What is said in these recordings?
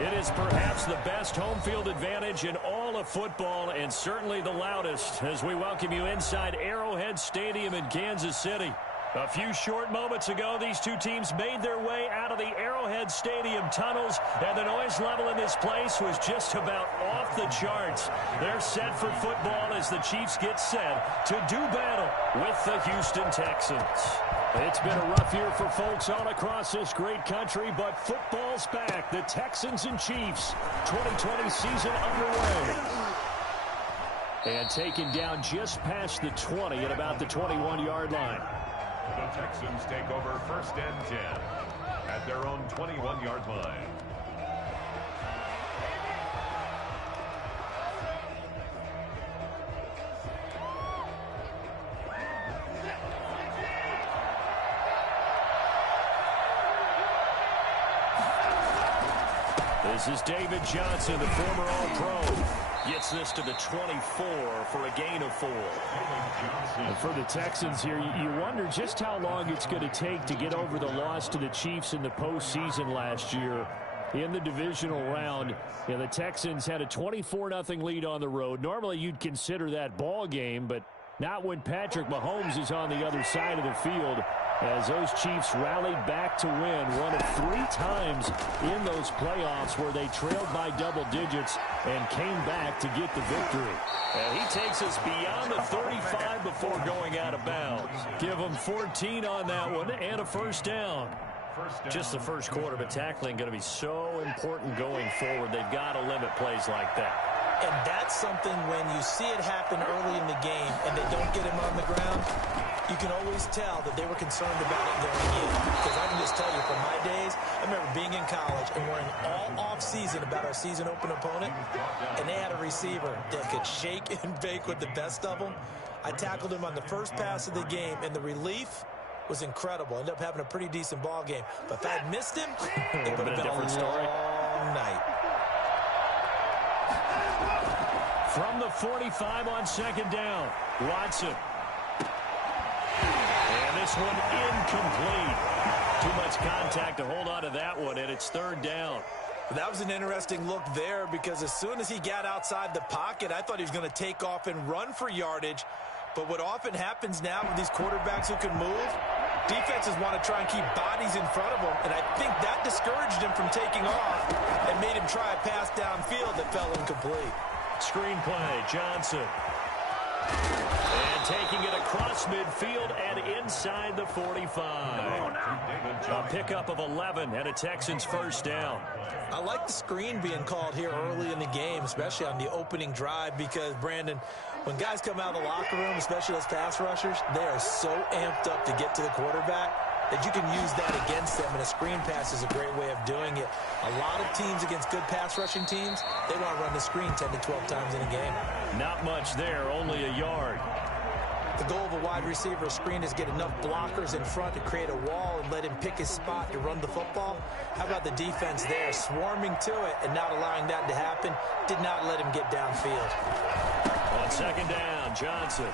It is perhaps the best home field advantage in all of football, and certainly the loudest, as we welcome you inside Arrowhead Stadium in Kansas City. A few short moments ago, these two teams made their way out of the Arrowhead Stadium tunnels, and the noise level in this place was just about off the charts. They're set for football as the Chiefs get set to do battle with the Houston Texans. It's been a rough year for folks all across this great country, but football's back. The Texans and Chiefs, 2020 season underway. And taken down just past the 20 at about the 21-yard line. The Texans take over 1st and 10 at their own 21-yard line. This is David Johnson, the former All-Pro. Gets this to the 24 for a gain of 4. And for the Texans here, you wonder just how long it's going to take to get over the loss to the Chiefs in the postseason last year in the divisional round. Yeah, the Texans had a 24-0 lead on the road. Normally you'd consider that ball game, but not when Patrick Mahomes is on the other side of the field, as those Chiefs rallied back to win one of 3 times in those playoffs where they trailed by double digits and came back to get the victory. And he takes us beyond the 35 before going out of bounds. Give him 14 on that one and a first down. Just the first quarter, but tackling going to be so important going forward. They've got to limit plays like that. And that's something when you see it happen early in the game and they don't get him on the ground, you can always tell that they were concerned about it going in. Because I can just tell you from my days, I remember being in college and worrying all off-season about our season open opponent, and they had a receiver that could shake and bake with the best of them. I tackled him on the first pass of the game, and the relief was incredible. Ended up having a pretty decent ball game. But if I had missed him, it would have been a long night. From the 45 on 2nd down, Watson. And this one incomplete. Too much contact to hold on to that one, and it's 3rd down. That was an interesting look there, because as soon as he got outside the pocket, I thought he was going to take off and run for yardage. But what often happens now with these quarterbacks who can move, defenses want to try and keep bodies in front of them, and I think that discouraged him from taking off and made him try a pass downfield that fell incomplete. Screenplay, Johnson. And taking it across midfield and inside the 45. A pickup of 11 and a Texans first down. I like the screen being called here early in the game, especially on the opening drive, because, Brandon, when guys come out of the locker room, especially those pass rushers, they are so amped up to get to the quarterback that you can use that against them, and a screen pass is a great way of doing it. A lot of teams against good pass rushing teams, they want to run the screen 10 to 12 times in a game. Not much there, only a yard. The goal of a wide receiver screen is get enough blockers in front to create a wall and let him pick his spot to run the football. How about the defense there, swarming to it and not allowing that to happen? Did not let him get downfield. On 2nd down, Johnson.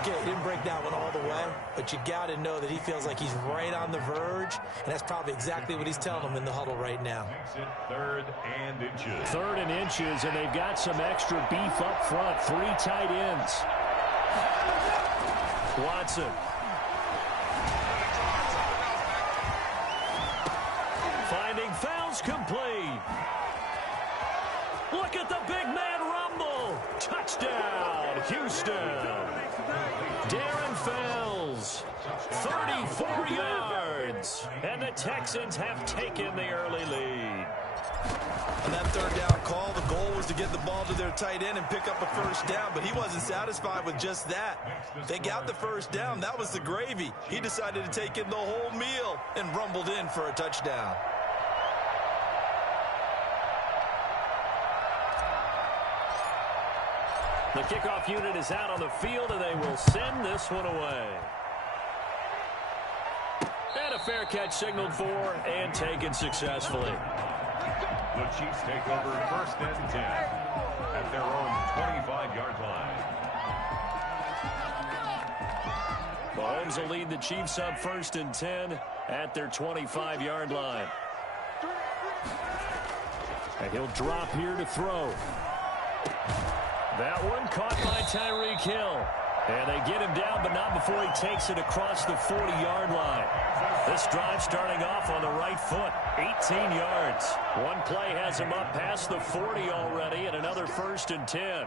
Okay, he didn't break that one all the way, but you got to know that he feels like he's right on the verge, and that's probably exactly what he's telling them in the huddle right now. 3rd and inches. 3rd and inches, and they've got some extra beef up front. 3 tight ends. Watson. Finding fouls complete. Look at the big man rumble. Touchdown, Houston. Darren Fells, 34 yards, and the Texans have taken the early lead. On that 3rd down call, the goal was to get the ball to their tight end and pick up a first down, but he wasn't satisfied with just that. They got the first down. That was the gravy. He decided to take in the whole meal and rumbled in for a touchdown. The kickoff unit is out on the field, and they will send this one away. And a fair catch signaled for and taken successfully. The Chiefs take over 1st and 10 at their own 25-yard line. Mahomes Mahomes will lead the Chiefs up 1st and 10 at their 25-yard line. And he'll drop here to throw. That one caught by Tyreek Hill. And they get him down, but not before he takes it across the 40-yard line. This drive starting off on the right foot, 18 yards. One play has him up past the 40 already, and another 1st and 10.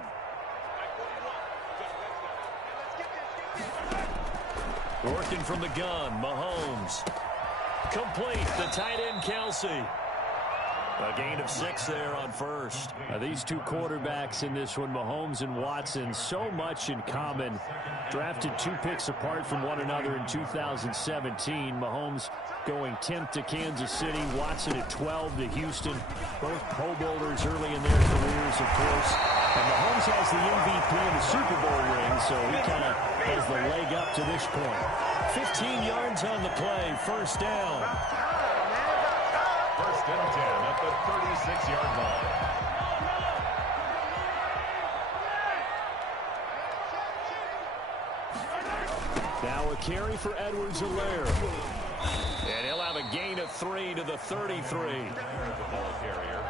Working from the gun, Mahomes. Complete, the tight end, Kelsey. A gain of 6 there on first. These two quarterbacks in this one, Mahomes and Watson, so much in common. Drafted 2 picks apart from one another in 2017. Mahomes going 10th to Kansas City, Watson at 12 to Houston. Both Pro Bowlers early in their careers, of course. And Mahomes has the MVP and the Super Bowl ring, so he kind of has the leg up to this point. 15 yards on the play, 1st down. 1st and 10 at the 36-yard line. Now a carry for Edwards-Helaire. And he'll have a gain of 3 to the 33.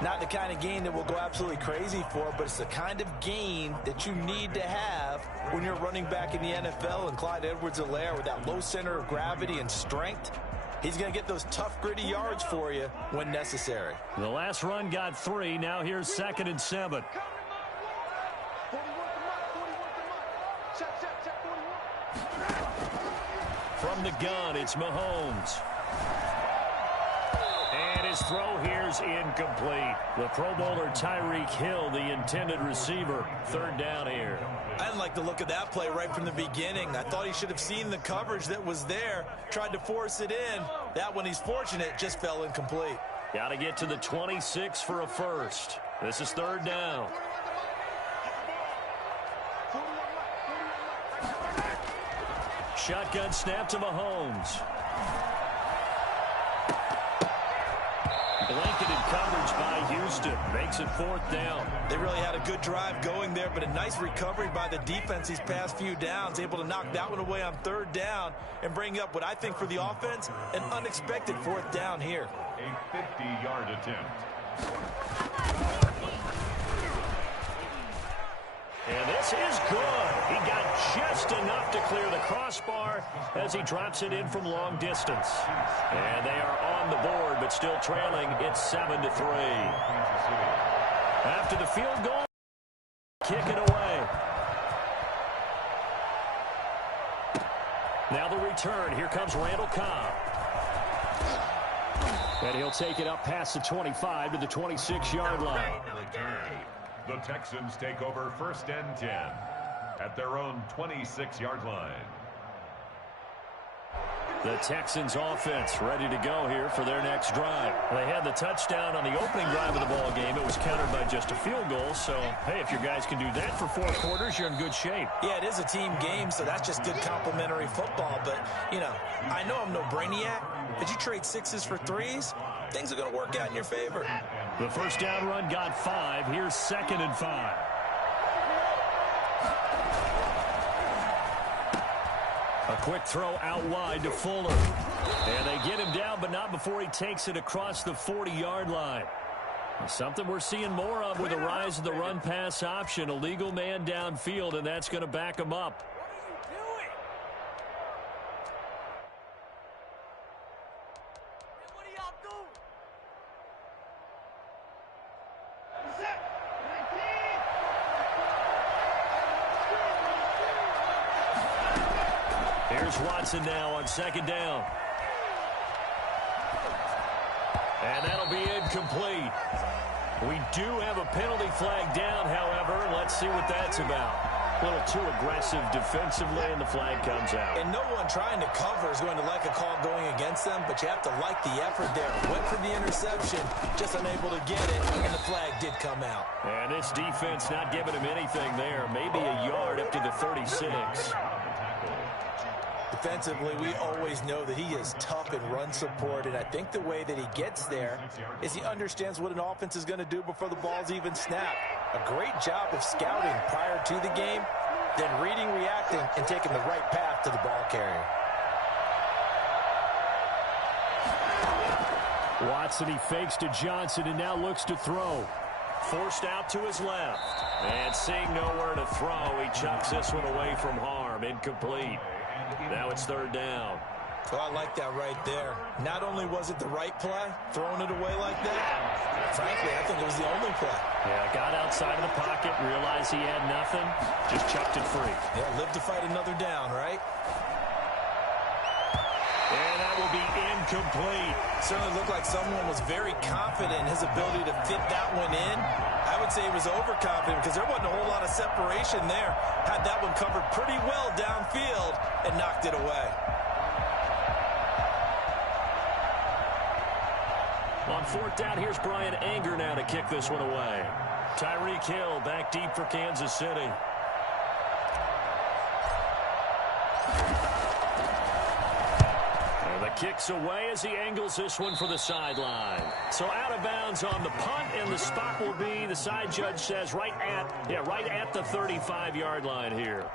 Not the kind of gain that we'll go absolutely crazy for, but it's the kind of gain that you need to have when you're running back in the NFL. And Clyde Edwards-Helaire, with that low center of gravity and strength, he's going to get those tough, gritty yards for you when necessary. The last run got 3. Now here's 2nd and 7. From the gun, it's Mahomes. And his throw here's incomplete. The Pro Bowler Tyreek Hill, the intended receiver. 3rd down here. I didn't like the look of that play right from the beginning. I thought he should have seen the coverage that was there, tried to force it in. That one, he's fortunate, just fell incomplete. Got to get to the 26 for a first. This is 3rd down. Shotgun snap to Mahomes. Blanketed coverage by Houston. Makes it 4th down. They really had a good drive going there, but a nice recovery by the defense these past few downs. Able to knock that one away on 3rd down and bring up what I think for the offense, an unexpected 4th down here. A 50-yard attempt. And this is good. He got just enough to clear the crossbar as he drops it in from long distance. And they are on the board, but still trailing. It's 7-3. After the field goal, kick it away. Now the return. Here comes Randall Cobb. And he'll take it up past the 25 to the 26-yard line. The Texans take over 1st and 10 at their own 26-yard line. The Texans offense ready to go here for their next drive. They had the touchdown on the opening drive of the ball game. It was countered by just a field goal. So, hey, if your guys can do that for 4 quarters, you're in good shape. Yeah, it is a team game, so that's just good complimentary football. But, you know, I know I'm no brainiac, but you trade 6s for 3s, things are going to work out in your favor. The 1st down run got 5. Here's 2nd and 5. A quick throw out wide to Fuller. And they get him down, but not before he takes it across the 40-yard line. Something we're seeing more of with the rise of the run-pass option. A legal man downfield, and that's going to back him up. Here's Watson now on 2nd down. And that'll be incomplete. We do have a penalty flag down, however. Let's see what that's about. A little too aggressive defensively, and the flag comes out. And no one trying to cover is going to like a call going against them, but you have to like the effort there. Went for the interception, just unable to get it, and the flag did come out. And this defense not giving him anything there. Maybe a yard up to the 36. Defensively, we always know that he is tough in run support, and I think the way that he gets there is he understands what an offense is going to do before the ball's even snapped. A great job of scouting prior to the game, then reading, reacting, and taking the right path to the ball carrier. Watson, he fakes to Johnson and now looks to throw. Forced out to his left. And seeing nowhere to throw, he chucks this one away from harm. Incomplete. Now it's third down. Well, I like that right there. Not only was it the right play, throwing it away like that, frankly, I think it was the only play. Yeah, got outside of the pocket, realized he had nothing, just chucked it free. Yeah, live to fight another down, right? And that will be incomplete. Certainly looked like someone was very confident in his ability to fit that one in. I would say he was overconfident because there wasn't a whole lot of separation there. Had that one covered pretty well downfield and knocked it away. On fourth down, here's Brian Anger now to kick this one away. Tyreek Hill back deep for Kansas City. And the kick's away as he angles this one for the sideline. So out of bounds on the punt, and the spot will be, the side judge says, right at the 35-yard line here.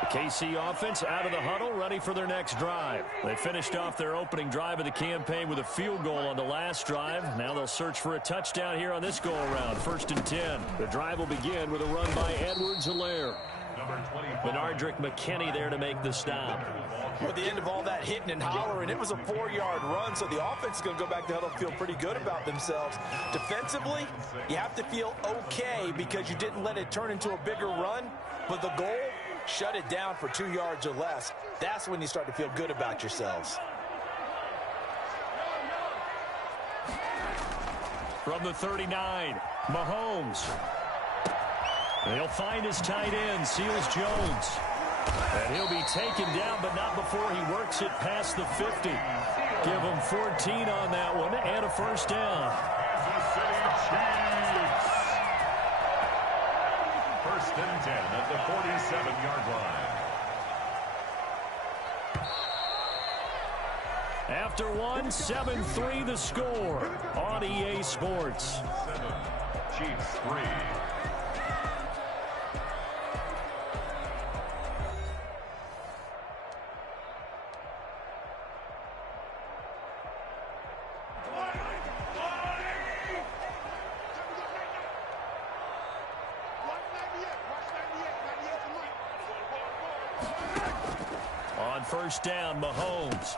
The KC offense out of the huddle, ready for their next drive. They finished off their opening drive of the campaign with a field goal on the last drive. Now they'll search for a touchdown here on this go-around. 1st and 10. The drive will begin with a run by Edwards-Helaire. Benardrick McKinney there to make the stop. At the end of all that hitting and hollering, it was a 4-yard run, so the offense is going to go back to huddle and feel pretty good about themselves. Defensively, you have to feel okay because you didn't let it turn into a bigger run, but the goal, shut it down for 2 yards or less. That's when you start to feel good about yourselves. From the 39, Mahomes. And he'll find his tight end, Seals Jones. And he'll be taken down, but not before he works it past the 50. Give him 14 on that one and a first down. First and 10 at the 47-yard line. After one, 7-3 the score on EA Sports. 7, Chiefs 3. On first down, Mahomes.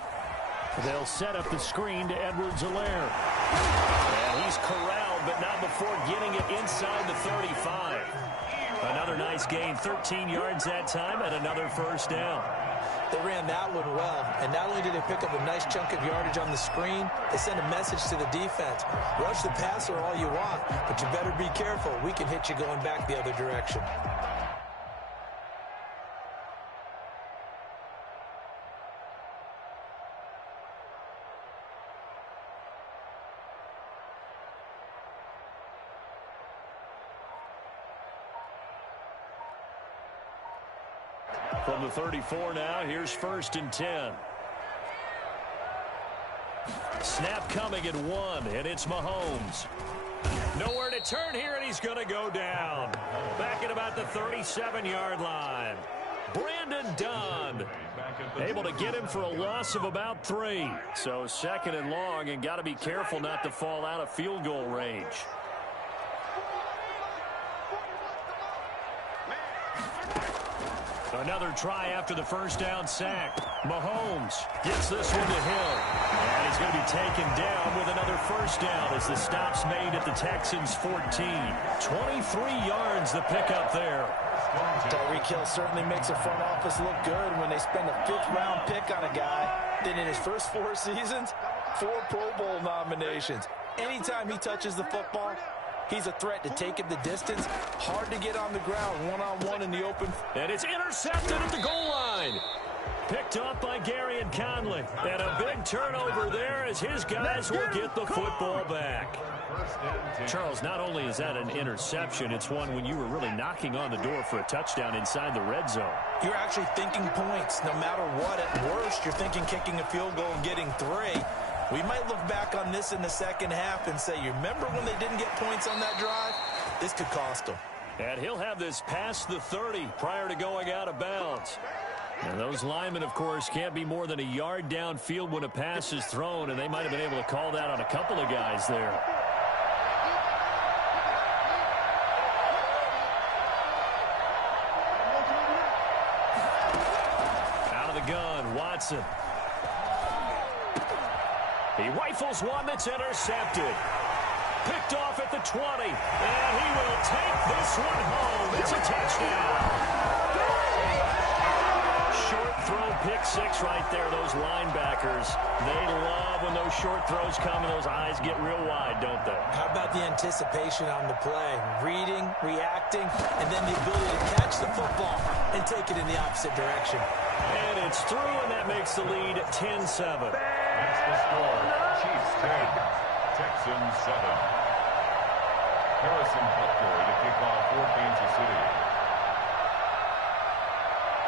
They'll set up the screen to Edwards-Helaire. And he's corralled, but not before getting it inside the 35. Another nice gain, 13 yards that time, and another first down. They ran that one well, and not only did they pick up a nice chunk of yardage on the screen, they sent a message to the defense. Rush the passer all you want, but you better be careful. We can hit you going back the other direction. From the 34 now, here's 1st and 10. Snap coming at 1, and it's Mahomes. Nowhere to turn here, and he's going to go down. Back at about the 37-yard line. Brandon Dunn able to get him for a loss of about 3. So 2nd and long, and got to be careful not to fall out of field goal range. Another try after the first down sack. Mahomes gets this one to Hill. And he's going to be taken down with another first down as the stop's made at the Texans' 14. 23 yards the pickup there. Tyreek Hill certainly makes a front office look good when they spend a 5th-round pick on a guy. Then in his first 4 seasons, 4 Pro Bowl nominations. Anytime he touches the football, he's a threat to take him the distance. Hard to get on the ground, one-on-one in the open. And it's intercepted at the goal line. Picked up by Gary and Conley. And a big turnover there as his guys will get the football back. Charles, not only is that an interception, it's one when you were really knocking on the door for a touchdown inside the red zone. You're actually thinking points. No matter what, at worst, you're thinking kicking a field goal and getting 3. We might look back on this in the second half and say, you remember when they didn't get points on that drive? This could cost them. And he'll have this past the 30 prior to going out of bounds. And those linemen, of course, can't be more than a yard downfield when a pass is thrown, and they might have been able to call that on a couple of guys there. Out of the gun, Watson. He rifles one that's intercepted. Picked off at the 20, and he will take this one home. It's a touchdown. Short throw, pick six right there, those linebackers. They love when those short throws come and those eyes get real wide, don't they? How about the anticipation on the play? Reading, reacting, and then the ability to catch the football and take it in the opposite direction. And it's through, and that makes the lead 10-7. That's the score. Cheifs 10, Texans 7. Harrison Butker to kick off for Kansas City.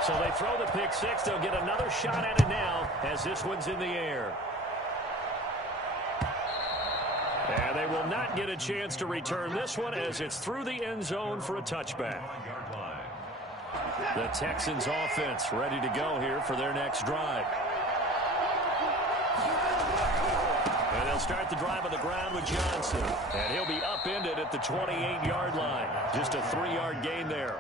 So they throw the pick six. They'll get another shot at it now as this one's in the air. And they will not get a chance to return this one as it's through the end zone for a touchback. The Texans offense ready to go here for their next drive. And they'll start the drive on the ground with Johnson. And he'll be upended at the 28-yard line. Just a 3-yard gain there.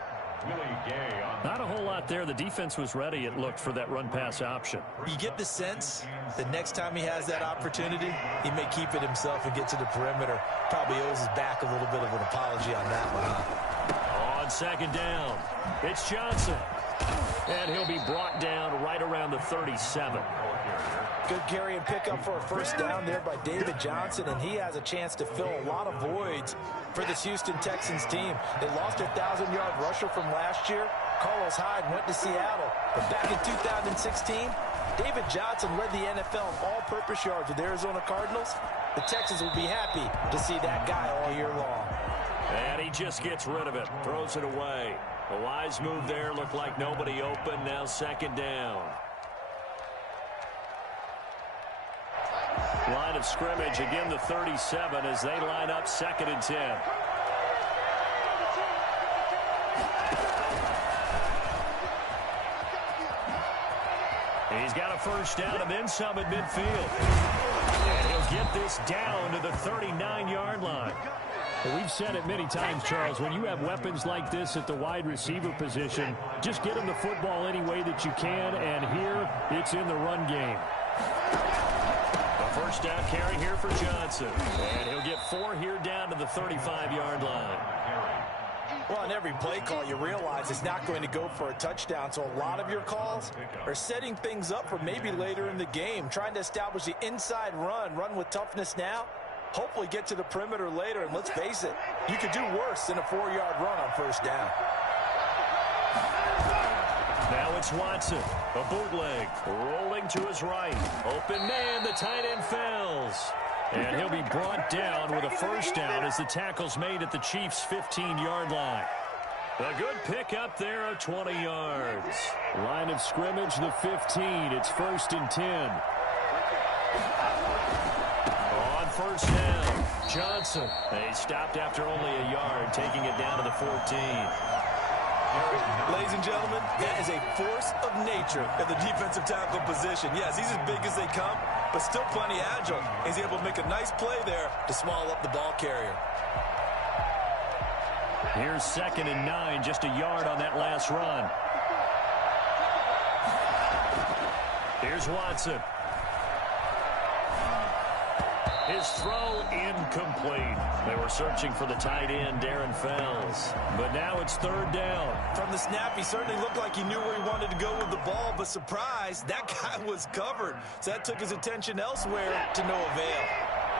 Not a whole lot there. The defense was ready, it looked, for that run-pass option. You get the sense that next time he has that opportunity, he may keep it himself and get to the perimeter. Probably owes his back a little bit of an apology on that one. On second down, it's Johnson. And he'll be brought down right around the 37. Good carry and pickup for a first down there by David Johnson, and he has a chance to fill a lot of voids for this Houston Texans team. They lost their 1,000-yard rusher from last year. Carlos Hyde went to Seattle, but back in 2016, David Johnson led the NFL in all-purpose yards with the Arizona Cardinals. The Texans will be happy to see that guy all year long. And he just gets rid of it, throws it away. A wise move there, looked like nobody open, now second down. Line of scrimmage, again the 37 as they line up 2nd and 10. He's got a first down and then some at midfield. And he'll get this down to the 39-yard line. Well, we've said it many times, Charles, when you have weapons like this at the wide receiver position, just get him the football any way that you can, and here it's in the run game. First down carry here for Johnson. And he'll get 4 here down to the 35-yard line. Well, on every play call, you realize it's not going to go for a touchdown. So a lot of your calls are setting things up for maybe later in the game, trying to establish the inside run with toughness now, hopefully get to the perimeter later. And let's face it, you could do worse than a 4-yard run on first down. Now it's Watson, a bootleg, rolling to his right. Open man, the tight end fails. And he'll be brought down with a first down as the tackle's made at the Chiefs' 15-yard line. A good pick up there of 20 yards. Line of scrimmage, the 15. It's 1st and 10. On first down, Johnson. They stopped after only a yard, taking it down to the 14. Ladies and gentlemen, that is a force of nature at the defensive tackle position. Yes, he's as big as they come, but still plenty agile. He's able to make a nice play there to small up the ball carrier. Here's 2nd and 9, just a yard on that last run. Here's Watson. His throw incomplete. They were searching for the tight end, Darren Fells. But now it's 3rd down. From the snap, he certainly looked like he knew where he wanted to go with the ball, but surprise, that guy was covered. So that took his attention elsewhere to no avail.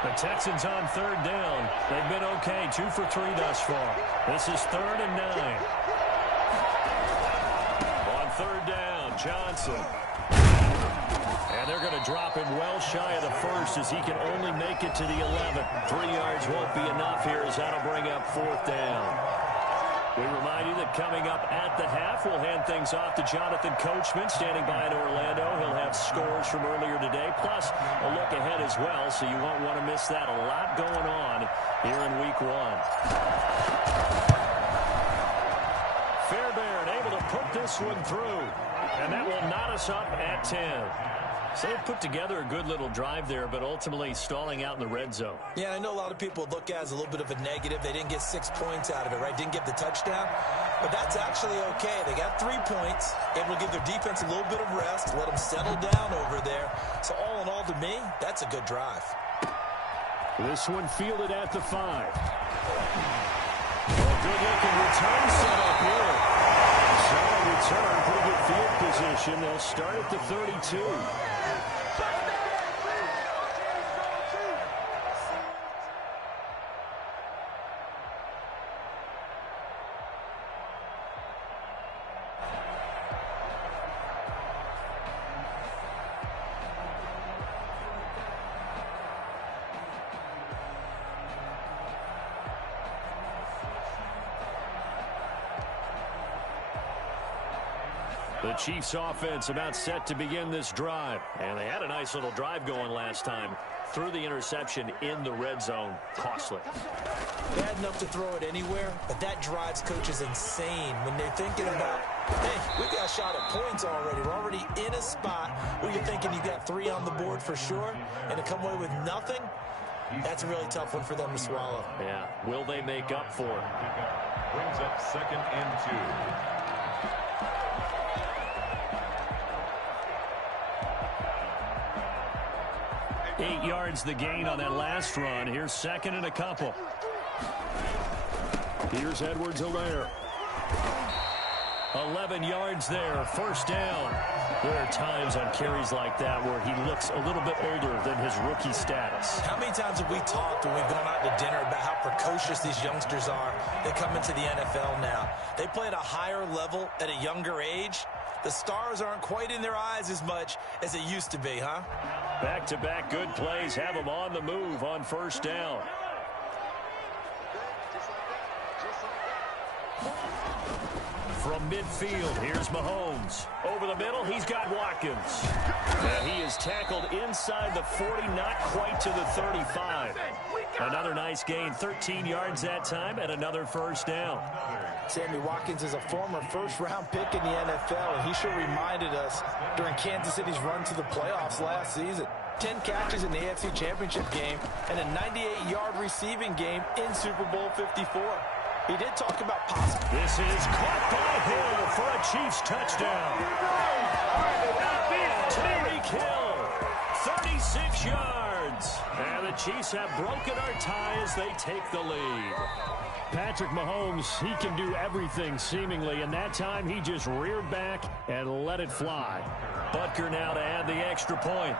The Texans on 3rd down. They've been okay, 2 for 3 thus far. This is 3rd and 9. On 3rd down, Johnson. And they're going to drop him well shy of the 1st as he can only make it to the 11th. 3 yards won't be enough here as that'll bring up 4th down. We remind you that coming up at the half, we'll hand things off to Jonathan Coachman standing by in Orlando. He'll have scores from earlier today, plus a look ahead as well, so you won't want to miss that. A lot going on here in Week 1. Fairbairn able to put this one through. And that will knot us up at 10. So they put together a good little drive there, but ultimately stalling out in the red zone. Yeah, I know a lot of people look at it as a little bit of a negative. They didn't get 6 points out of it, right? Didn't get the touchdown. But that's actually okay. They got 3 points, able to give their defense a little bit of rest, let them settle down over there. So all in all, to me, that's a good drive. This one fielded at the 5. Good-looking return set up here. Solid return, pretty good field position. They'll start at the 32. The Chiefs offense about set to begin this drive. And they had a nice little drive going last time. Threw the interception in the red zone. Costly. Bad enough to throw it anywhere, but that drives coaches insane when they're thinking about, hey, we got a shot at points already. We're already in a spot where you're thinking you got 3 on the board for sure, and to come away with nothing, that's a really tough one for them to swallow. Yeah. Will they make up for it? Brings up 2nd and 2. 8 yards the gain on that last run. Here's 2nd and a couple. Here's Edwards-Helaire. 11 yards there. 1st down. There are times on carries like that where he looks a little bit older than his rookie status. How many times have we talked when we've gone out to dinner about how precocious these youngsters are that come into the NFL now? They play at a higher level at a younger age. The stars aren't quite in their eyes as much as it used to be, huh? Back-to-back good plays have them on the move on 1st down. From midfield, here's Mahomes. Over the middle, he's got Watkins. And he is tackled inside the 40, not quite to the 35. Another nice gain, 13 yards that time, and another 1st down. Sammy Watkins is a former first-round pick in the NFL, and he sure reminded us during Kansas City's run to the playoffs last season. 10 catches in the AFC Championship game and a 98-yard receiving game in Super Bowl 54. He did talk about possible. This is caught by Hill for a Chiefs touchdown. Tyreek Hill, 36 yards. And the Chiefs have broken our tie as they take the lead. Patrick Mahomes, he can do everything seemingly, and that time he just reared back and let it fly. Butker now to add the extra point.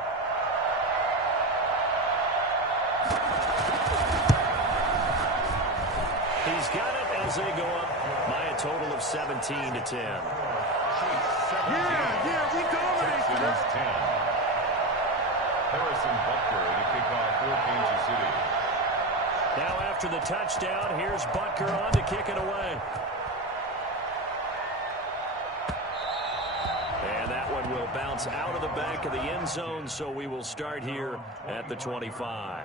He's got it as they go up by a total of 17-10. We dominate. 10. Harrison Butker to kick off for Kansas City. Now after the touchdown, here's Butker on to kick it away. And that one will bounce out of the back of the end zone, so we will start here at the 25.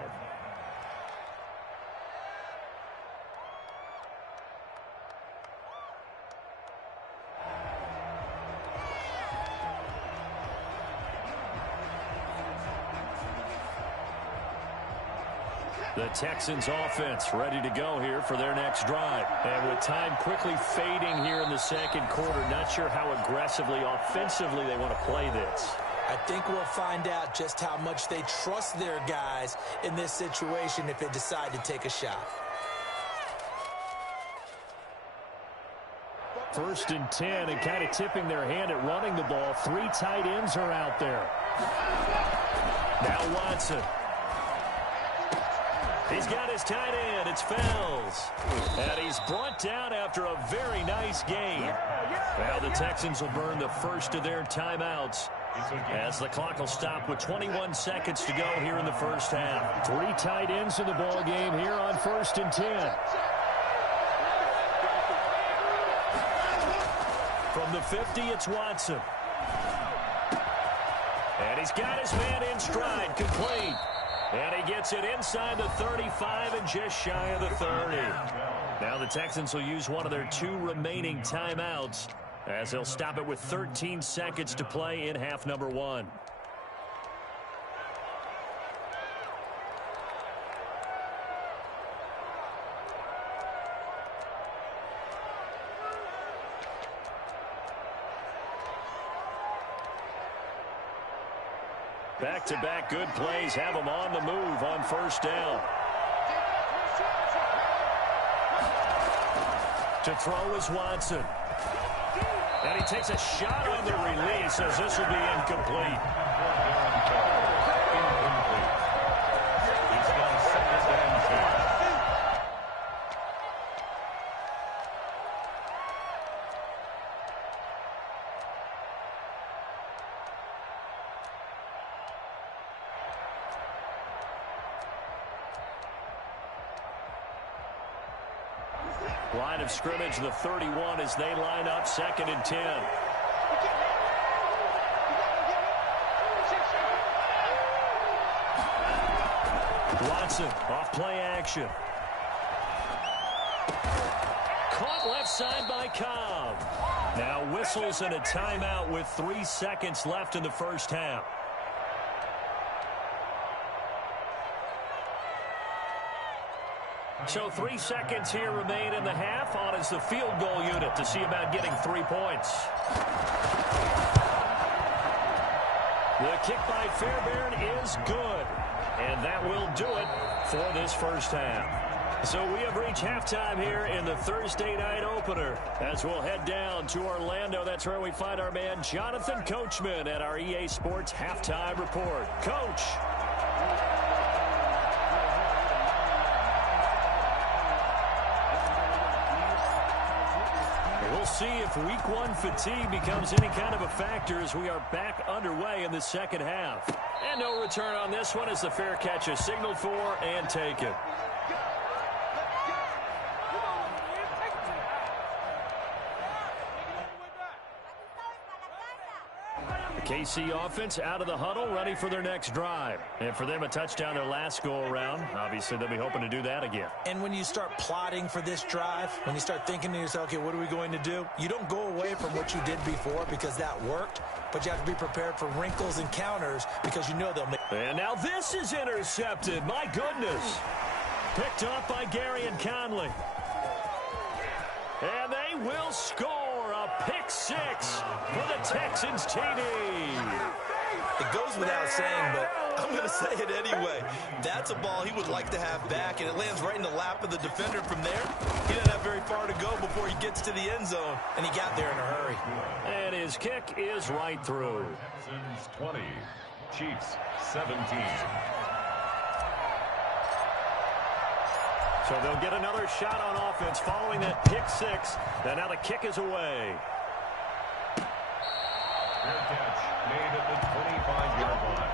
The Texans offense ready to go here for their next drive. And with time quickly fading here in the 2nd quarter, not sure how aggressively, offensively they want to play this. I think we'll find out just how much they trust their guys in this situation if they decide to take a shot. 1st and 10, and kind of tipping their hand at running the ball. 3 tight ends are out there. Now Watson. He's got his tight end. It's Fells. And he's brought down after a very nice gain. Now the Texans will burn the first of their timeouts as the clock will stop with 21 seconds to go here in the 1st half. 3 tight ends in the ball game here on 1st and 10. From the 50, it's Watson. And he's got his man in stride, complete. And he gets it inside the 35 and just shy of the 30. Now the Texans will use one of their 2 remaining timeouts as they'll stop it with 13 seconds to play in half number 1. Back-to-back good plays have them on the move on first down. To throw is Watson. And he takes a shot on the release as this will be incomplete. It's now 2nd and 10. Line of scrimmage, the 31 as they line up 2nd and 10. Watson off play action. Caught left side by Cobb. Now whistles and a timeout with 3 seconds left in the first half. So 3 seconds here remain in the half. On is the field goal unit to see about getting 3 points. The kick by Fairbairn is good. And that will do it for this first half. So we have reached halftime here in the Thursday night opener. As we'll head down to Orlando, that's where we find our man Jonathan Coachman at our EA Sports Halftime Report. Coach. We'll see if week 1 fatigue becomes any kind of a factor as we are back underway in the second half. And no return on this one as the fair catch is signaled for and taken. The KC offense out of the huddle, ready for their next drive. And for them, a touchdown their last go-around. Obviously, they'll be hoping to do that again. And when you start plotting for this drive, when you start thinking to yourself, okay, what are we going to do? You don't go away from what you did before because that worked, but you have to be prepared for wrinkles and counters because you know they'll make. And now this is intercepted. My goodness. Picked up by Gary and Conley. And they will score a pick 6 for the Texans TD. It goes without saying, but I'm going to say it anyway. That's a ball he would like to have back, and it lands right in the lap of the defender from there. He doesn't have very far to go before he gets to the end zone, and he got there in a hurry. And his kick is right through. Texans 20, Cheifs 17. So they'll get another shot on offense following that pick 6. And now the kick is away. Fair catch made at the 25-yard line.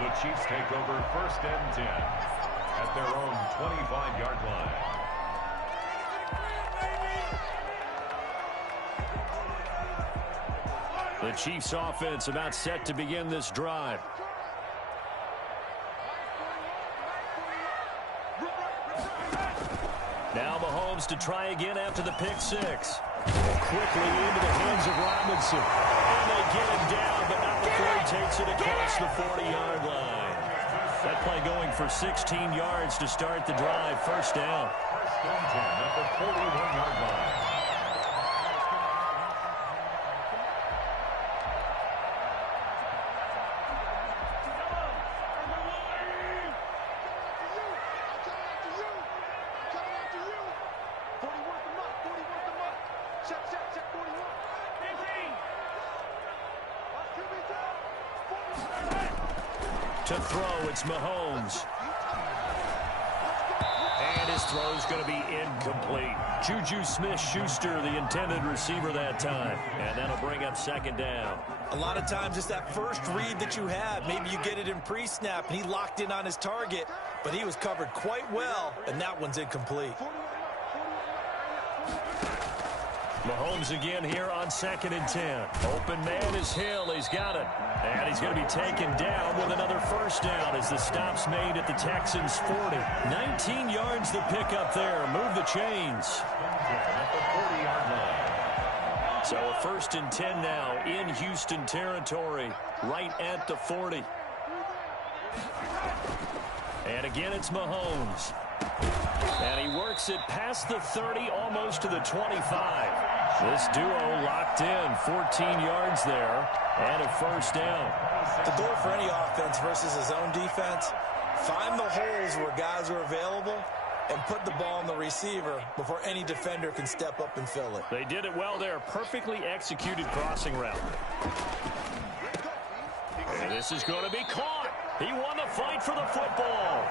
The Cheifs take over 1st and 10 at their own 25-yard line. The Chiefs offense about set to begin this drive. Now Mahomes to try again after the pick 6. Quickly into the hands of Robinson. And they get him down, but not before he takes it across the 40-yard line. That play going for 16 yards to start the drive. First down. 1st and 10 at the 41-yard line. To throw, it's Mahomes. And his throw is going to be incomplete. Juju Smith-Schuster, the intended receiver that time. And that'll bring up 2nd down. A lot of times it's that first read that you have. Maybe you get it in pre-snap, and he locked in on his target, but he was covered quite well, and that one's incomplete. Mahomes again here on 2nd and 10. Open man is Hill. He's got it. And he's going to be taken down with another first down as the stop's made at the Texans' 40. 19 yards the pick up there. Move the chains. At the 40-yard line. So a 1st and 10 now in Houston territory, right at the 40. And again, it's Mahomes. And he works it past the 30, almost to the 25. This duo locked in, 14 yards there, and a 1st down. The goal for any offense versus his own defense, find the holes where guys are available and put the ball on the receiver before any defender can step up and fill it. They did it well there. Perfectly executed crossing route. And this is going to be caught. He won the fight for the football.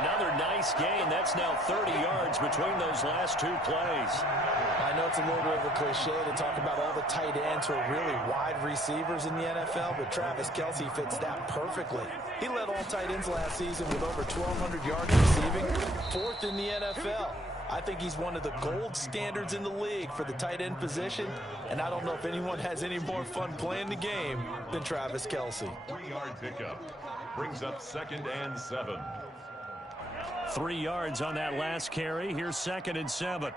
Another nice gain. That's now 30 yards between those last 2 plays. I know it's a little bit of a cliche to talk about all the tight ends who are really wide receivers in the NFL, but Travis Kelce fits that perfectly. He led all tight ends last season with over 1,200 yards receiving, 4th in the NFL. I think he's one of the gold standards in the league for the tight end position, and I don't know if anyone has any more fun playing the game than Travis Kelce. 3-yard pickup brings up 2nd and 7. 3 yards on that last carry. Here's 2nd and 7.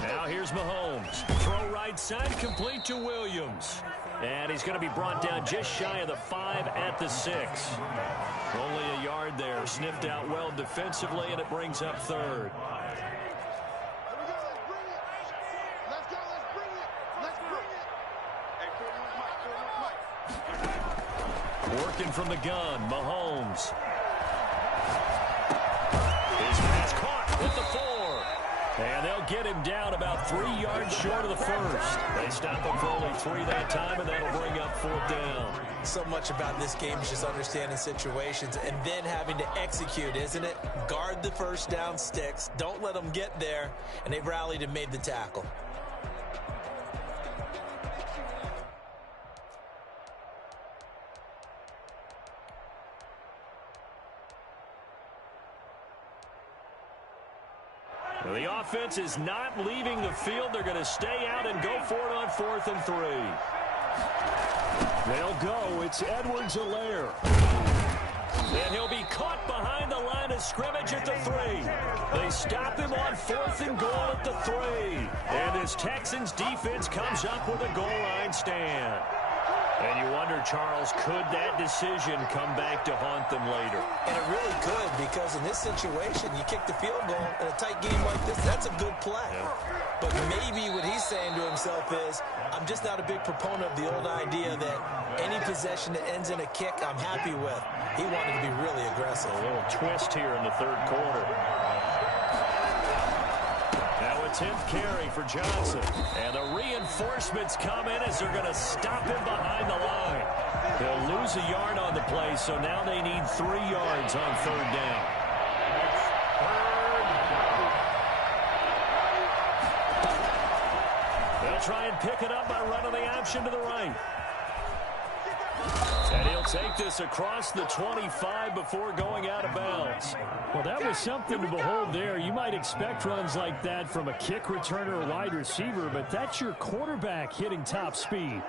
Now here's Mahomes. Throw right side, complete to Williams. And he's going to be brought down just shy of the 5 at the 6. Only a yard there. Sniffed out well defensively, and it brings up 3rd. Working from the gun, Mahomes. His pass caught with the 4. And they'll get him down about 3 yards short of the 1st. They stop him for only 3 that time, and that'll bring up 4th down. So much about this game is just understanding situations and then having to execute, isn't it? Guard the 1st down sticks. Don't let them get there. And they've rallied and made the tackle. The offense is not leaving the field. They're going to stay out and go for it on 4th and 3. They'll go. It's Edwards-Helaire. And he'll be caught behind the line of scrimmage at the 3. They stop him on 4th and goal at the 3. And this Texans defense comes up with a goal line stand. And you wonder, Charles, could that decision come back to haunt them later? And it really could, because in this situation, you kick the field goal in a tight game like this, that's a good play. Yeah. But maybe what he's saying to himself is, I'm just not a big proponent of the old idea that any possession that ends in a kick, I'm happy with. He wanted to be really aggressive. A little twist here in the 3rd quarter. Now a 10th carry for Johnson. And the reinforcements come in as they're going to stop him behind the line. They'll lose a yard on the play, so now they need 3 yards on 3rd down. They'll try and pick it up by running the option to the right. And he'll take this across the 25 before going out of bounds. Well, that was something to behold there. You might expect runs like that from a kick returner or wide receiver, but that's your quarterback hitting top speed.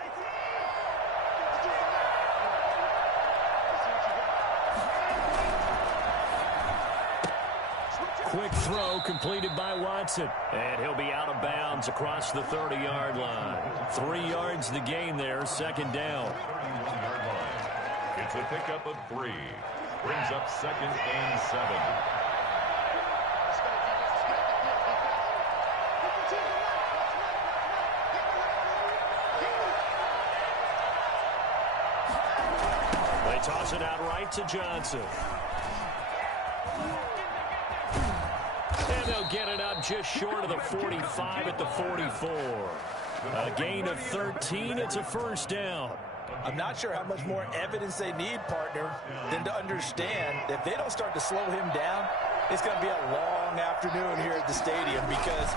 Quick throw completed by Watson. And he'll be out of bounds across the 30-yard line. 3 yards the gain there, 2nd down. It's a pickup of 3. Brings up 2nd and 7. They toss it out right to Johnson. And they'll get it up just short of the 45 at the 44. A gain of 13. It's a 1st down. I'm not sure how much more evidence they need, partner, than to understand that if they don't start to slow him down, it's going to be a long afternoon here at the stadium, because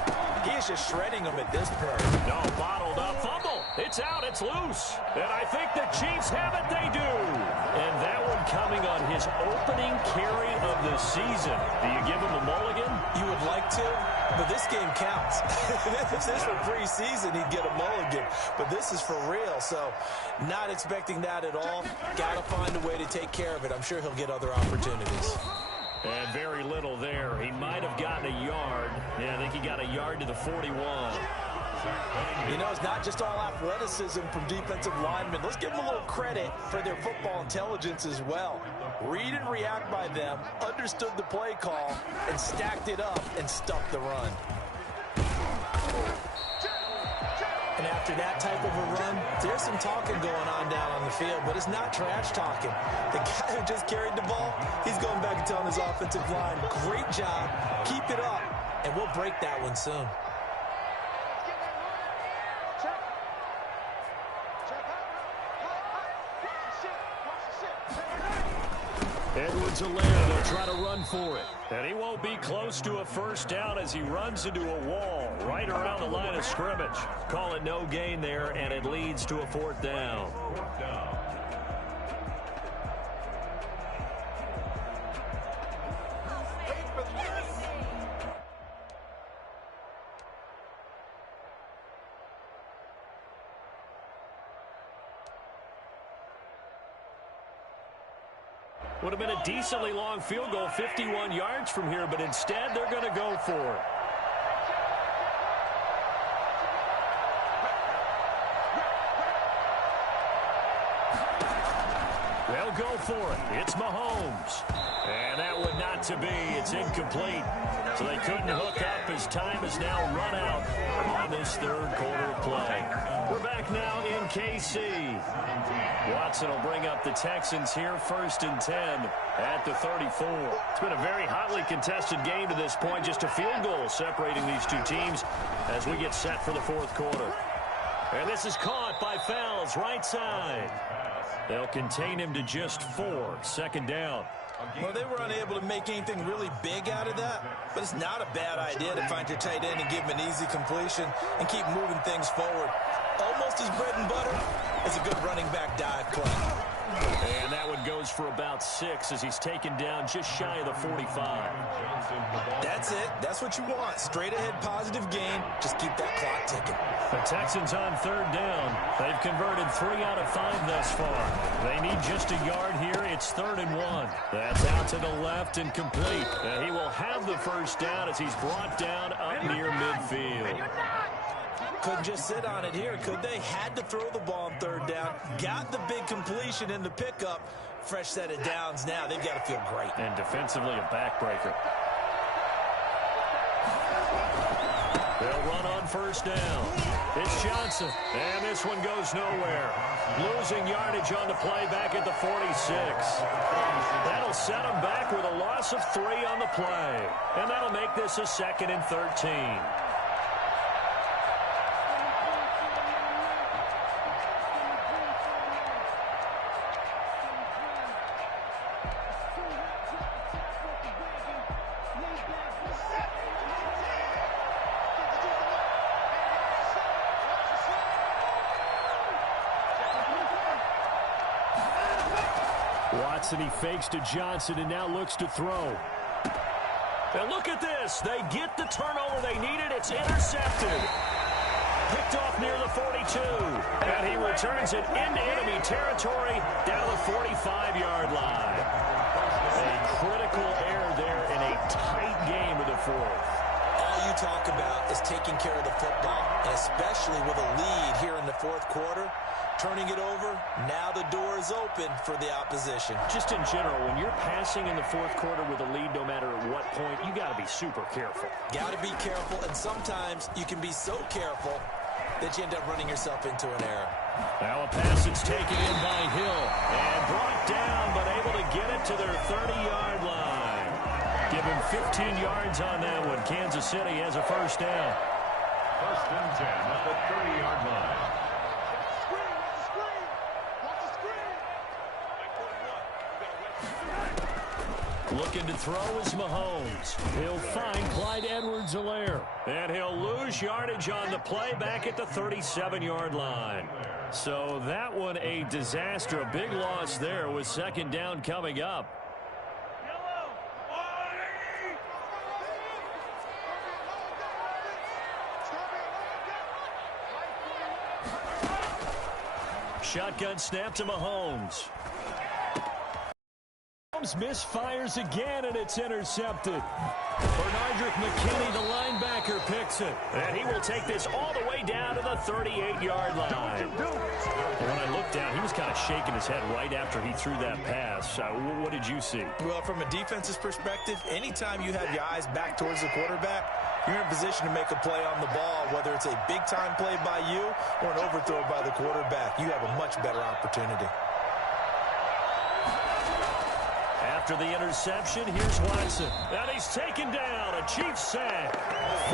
he is just shredding them at this point. No, bottled up fumble. It's out. It's loose. And I think the Chiefs have it. They do. And that one coming on his opening carry of the season. Do you give him a mulligan? You would like to, But this game counts. If this were preseason, he'd get a mulligan. But this is for real, so not expecting that at all. Got to find a way to take care of it. I'm sure he'll get other opportunities. And very little there. He might have gotten a yard. Yeah, I think he got a yard to the 41. You know, it's not just all athleticism from defensive linemen. Let's give them a little credit for their football intelligence as well. Read and react by them, understood the play call, and stacked it up and stuffed the run. And after that type of a run, there's some talking going on down on the field, but it's not trash talking. The guy who just carried the ball, he's going back and telling his offensive line, great job, keep it up, and we'll break that one soon. Edwards-Helaire, they'll try to run for it. And he won't be close to a first down as he runs into a wall right around the line of scrimmage. Call it no gain there, and it leads to a fourth down. Would have been a decently long field goal, 51 yards from here, but instead they're going to go for it. They'll go for it. It's Mahomes. And that one not to be. It's incomplete. So they couldn't hook up as time has now run out on this third quarter play. We're back now in KC. Watson will bring up the Texans here, 1st and 10 at the 34. It's been a very hotly contested game to this point. Just a field goal separating these two teams as we get set for the fourth quarter. And this is caught by Fells, right side. They'll contain him to just 4, 2nd down. Well, they were unable to make anything really big out of that, but it's not a bad idea to find your tight end and give him an easy completion and keep moving things forward. Almost as bread and butter as a good running back dive play. And that one goes for about 6 as he's taken down just shy of the 45. That's it. That's what you want. Straight ahead positive gain. Just keep that clock ticking. The Texans on 3rd down. They've converted 3 out of 5 thus far. They need just a yard here. It's 3rd and 1. That's out to the left and complete. He will have the first down as he's brought down up near midfield. Couldn't just sit on it here, could they? Had to throw the ball on 3rd down. Got the big completion in the pickup. Fresh set of downs now. They've got to feel great. And defensively a backbreaker. They'll run on 1st down. It's Johnson. And this one goes nowhere. Losing yardage on the play back at the 46. That'll set them back with a loss of 3 on the play. And that'll make this a 2nd and 13. Watson, he fakes to Johnson and now looks to throw. And look at this. They get the turnover they needed. It's intercepted. Picked off near the 42. And he returns it into enemy territory down the 45-yard line. A critical error there in a tight game of the 4th. All you talk about is taking care of the football, and especially with a lead here in the 4th quarter. Turning it over, now the door is open for the opposition. Just in general, when you're passing in the 4th quarter with a lead, no matter at what point, you got to be super careful. Got to be careful, and sometimes you can be so careful that you end up running yourself into an error. Now a pass that's taken in by Hill and brought down, but able to get it to their 30-yard line. Give him 15 yards on that one. Kansas City has a first down. 1st and 10 at the 30-yard line. Looking to throw is Mahomes. He'll find Clyde Edwards-Helaire. And he'll lose yardage on the play back at the 37-yard line. So that one a disaster. A big loss there with 2nd down coming up. shotgun snap to Mahomes. Misfires again, and it's intercepted. Bernardrick McKinney, the linebacker, picks it. And he will take this all the way down to the 38-yard line. And when I looked down, he was kind of shaking his head right after he threw that pass. What did you see? Well, from a defense's perspective, anytime you have your eyes back towards the quarterback, you're in a position to make a play on the ball, whether it's a big-time play by you or an overthrow by the quarterback. You have a much better opportunity. After the interception, here's Watson. And he's taken down. A Cheifs sack.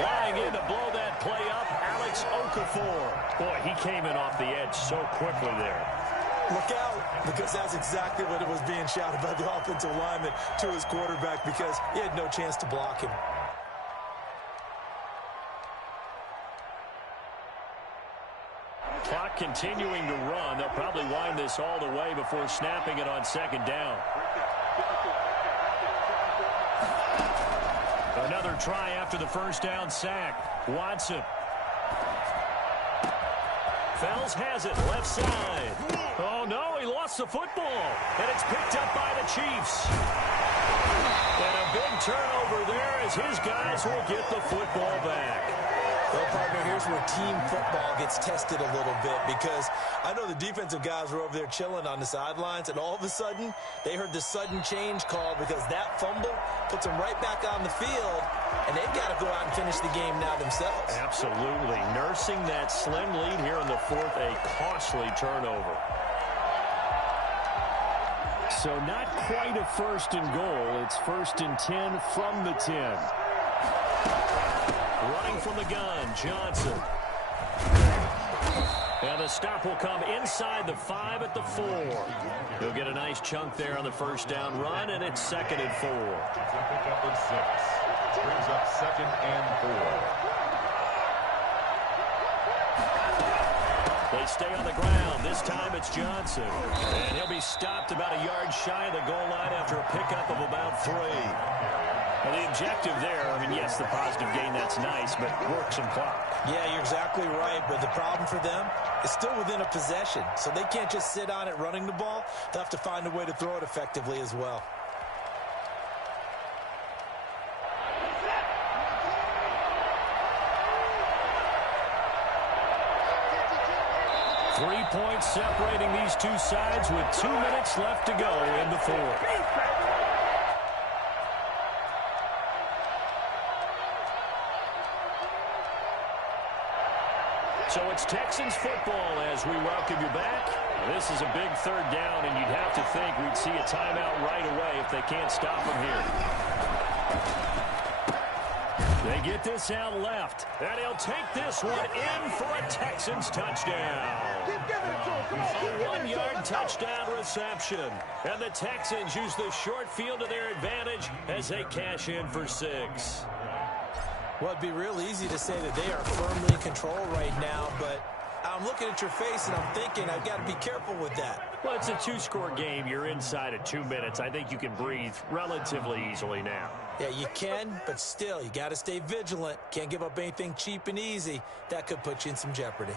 Flying in to blow that play up, Alex Okafor. Boy, he came in off the edge so quickly there. Look out, because that's exactly what it was being shouted by the offensive lineman to his quarterback, because he had no chance to block him. Clock continuing to run. They'll probably wind this all the way before snapping it on second down. Another try after the first down sack. Watson. Fells has it, left side. Oh, no, he lost the football. And it's picked up by the Cheifs. And a big turnover there as his guys will get the football back. Well, partner, here's where team football gets tested a little bit, because I know the defensive guys were over there chilling on the sidelines, and all of a sudden, they heard the sudden change call because that fumble puts them right back on the field, and they've got to go out and finish the game now themselves. Absolutely. Nursing that slim lead here in the fourth, a costly turnover. So not quite a first and goal. It's 1st and 10 from the 10. Running from the gun, Johnson. And the stop will come inside the 5 at the 4. He'll get a nice chunk there on the first down run, and it's 2nd and 4. Pickup of 6. Brings up 2nd and 4. They stay on the ground. This time it's Johnson. And he'll be stopped about a yard shy of the goal line after a pickup of about 3. And the objective there, I mean, yes, the positive gain, that's nice, but work some clock. Yeah, you're exactly right, but the problem for them is still within a possession, so they can't just sit on it running the ball. They'll have to find a way to throw it effectively as well. Three points separating these two sides with 2 minutes left to go in the fourth. So it's Texans football as we welcome you back. This is a big 3rd down, and you'd have to think we'd see a timeout right away if they can't stop them here. They get this out left, and he'll take this one in for a Texans touchdown. A 1-yard touchdown reception, and the Texans use the short field to their advantage as they cash in for 6. Well, it'd be real easy to say that they are firmly in control right now, but I'm looking at your face and I'm thinking I've got to be careful with that. Well, it's a 2-score game. You're inside of 2 minutes. I think you can breathe relatively easily now. Yeah, you can, but still, you got to stay vigilant. Can't give up anything cheap and easy. That could put you in some jeopardy.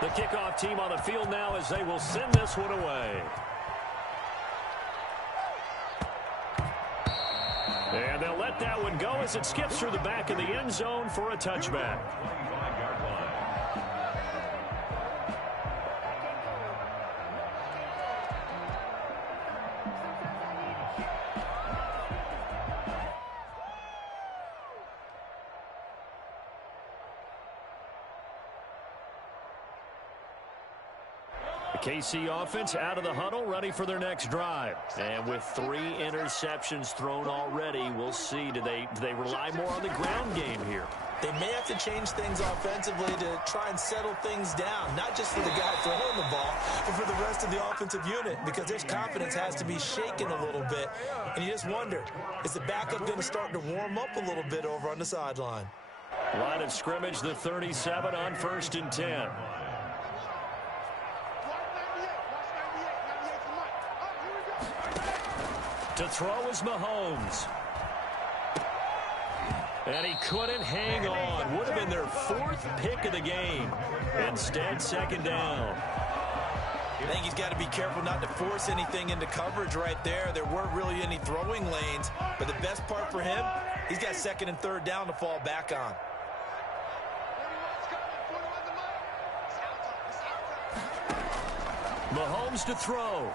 The kickoff team on the field now as they will send this one away. And they'll let that one go as it skips through the back of the end zone for a touchback. 25-yard line. KC offense out of the huddle, ready for their next drive. And with 3 interceptions thrown already, we'll see. Do they rely more on the ground game here? They may have to change things offensively to try and settle things down, not just for the guy throwing the ball, but for the rest of the offensive unit, because their confidence has to be shaken a little bit. And you just wonder, is the backup going to start to warm up a little bit over on the sideline? Line of scrimmage, the 37 on 1st and 10. To throw is Mahomes. And he couldn't hang on. Would have been their 4th pick of the game. Instead, 2nd down. I think he's got to be careful not to force anything into coverage right there. There weren't really any throwing lanes. But the best part for him, he's got 2nd and 3rd down to fall back on. Mahomes to throw.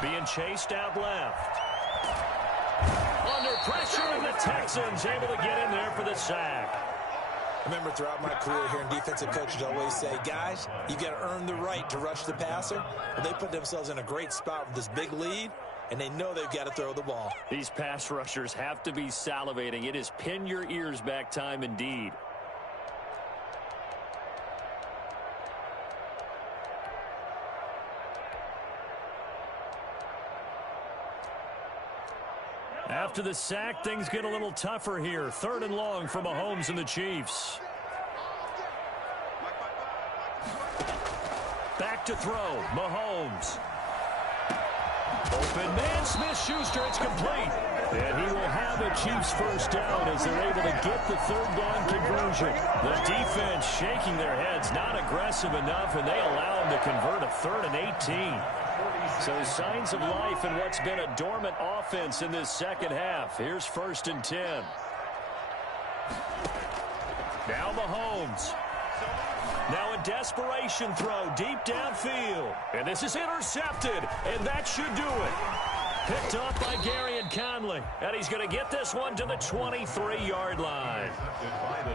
Being chased out left. Under pressure, and the Texans able to get in there for the sack. I remember throughout my career hearing defensive coaches always say, guys, you got to earn the right to rush the passer. But they put themselves in a great spot with this big lead, and they know they've got to throw the ball. These pass rushers have to be salivating. It is pin your ears back time indeed. After the sack, things get a little tougher here. 3rd and long for Mahomes and the Chiefs. Back to throw. Mahomes. Open man, Smith-Schuster. It's complete. And he will have a Chiefs 1st down as they're able to get the 3rd down conversion. The defense shaking their heads, not aggressive enough, and they allow him to convert a 3rd and 18. So signs of life in what's been a dormant offense in this 2nd half. Here's 1st and 10. Now Mahomes. Now a desperation throw deep downfield. And this is intercepted, and that should do it. Picked up by Gary and Conley. And he's going to get this one to the 23-yard line.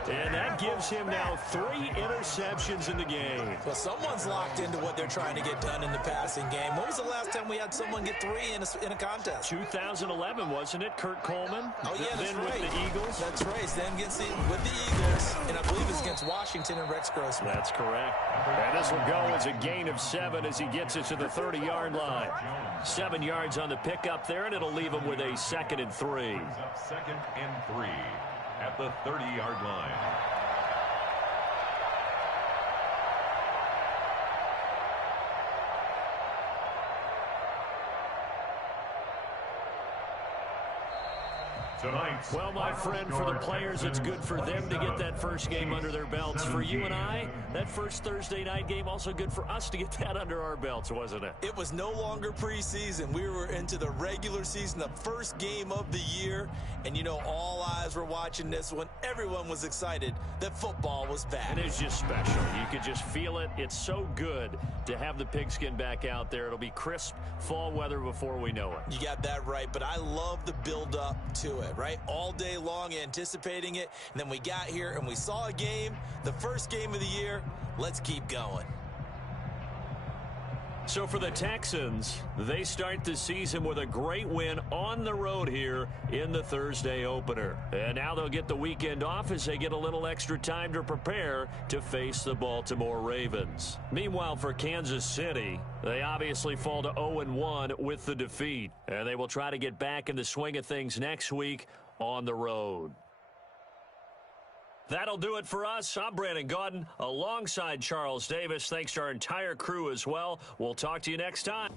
And that gives him now 3 interceptions in the game. Well, someone's locked into what they're trying to get done in the passing game. When was the last time we had someone get 3 in a contest? 2011, wasn't it? Kurt Coleman? Oh, yeah, that's then right. With the Eagles? That's right. Then with the Eagles. And I believe it's against Washington and Rex Grossman. That's correct. And this will go as a gain of 7 as he gets it to the 30-yard line. 7 yards on the pickup there, and it'll leave him with a 2nd and 3. 2nd and 3 at the 30-yard line. Tonight's well, my friend, for the players, it's good for them to get that first game under their belts. For you and I, that first Thursday night game, also good for us to get that under our belts, wasn't it? It was no longer preseason. We were into the regular season, the first game of the year. And, you know, all eyes were watching this one. Everyone was excited that football was back. And it's just special. You could just feel it. It's so good to have the pigskin back out there. It'll be crisp fall weather before we know it. You got that right, but I love the build-up to it, right? All day long anticipating it, and then we got here and we saw a game, the first game of the year. Let's keep going. So for the Texans, they start the season with a great win on the road here in the Thursday opener. And now they'll get the weekend off as they get a little extra time to prepare to face the Baltimore Ravens. Meanwhile, for Kansas City, they obviously fall to 0-1 with the defeat. And they will try to get back in the swing of things next week on the road. That'll do it for us. I'm Brandon Gaudin alongside Charles Davis. Thanks to our entire crew as well. We'll talk to you next time.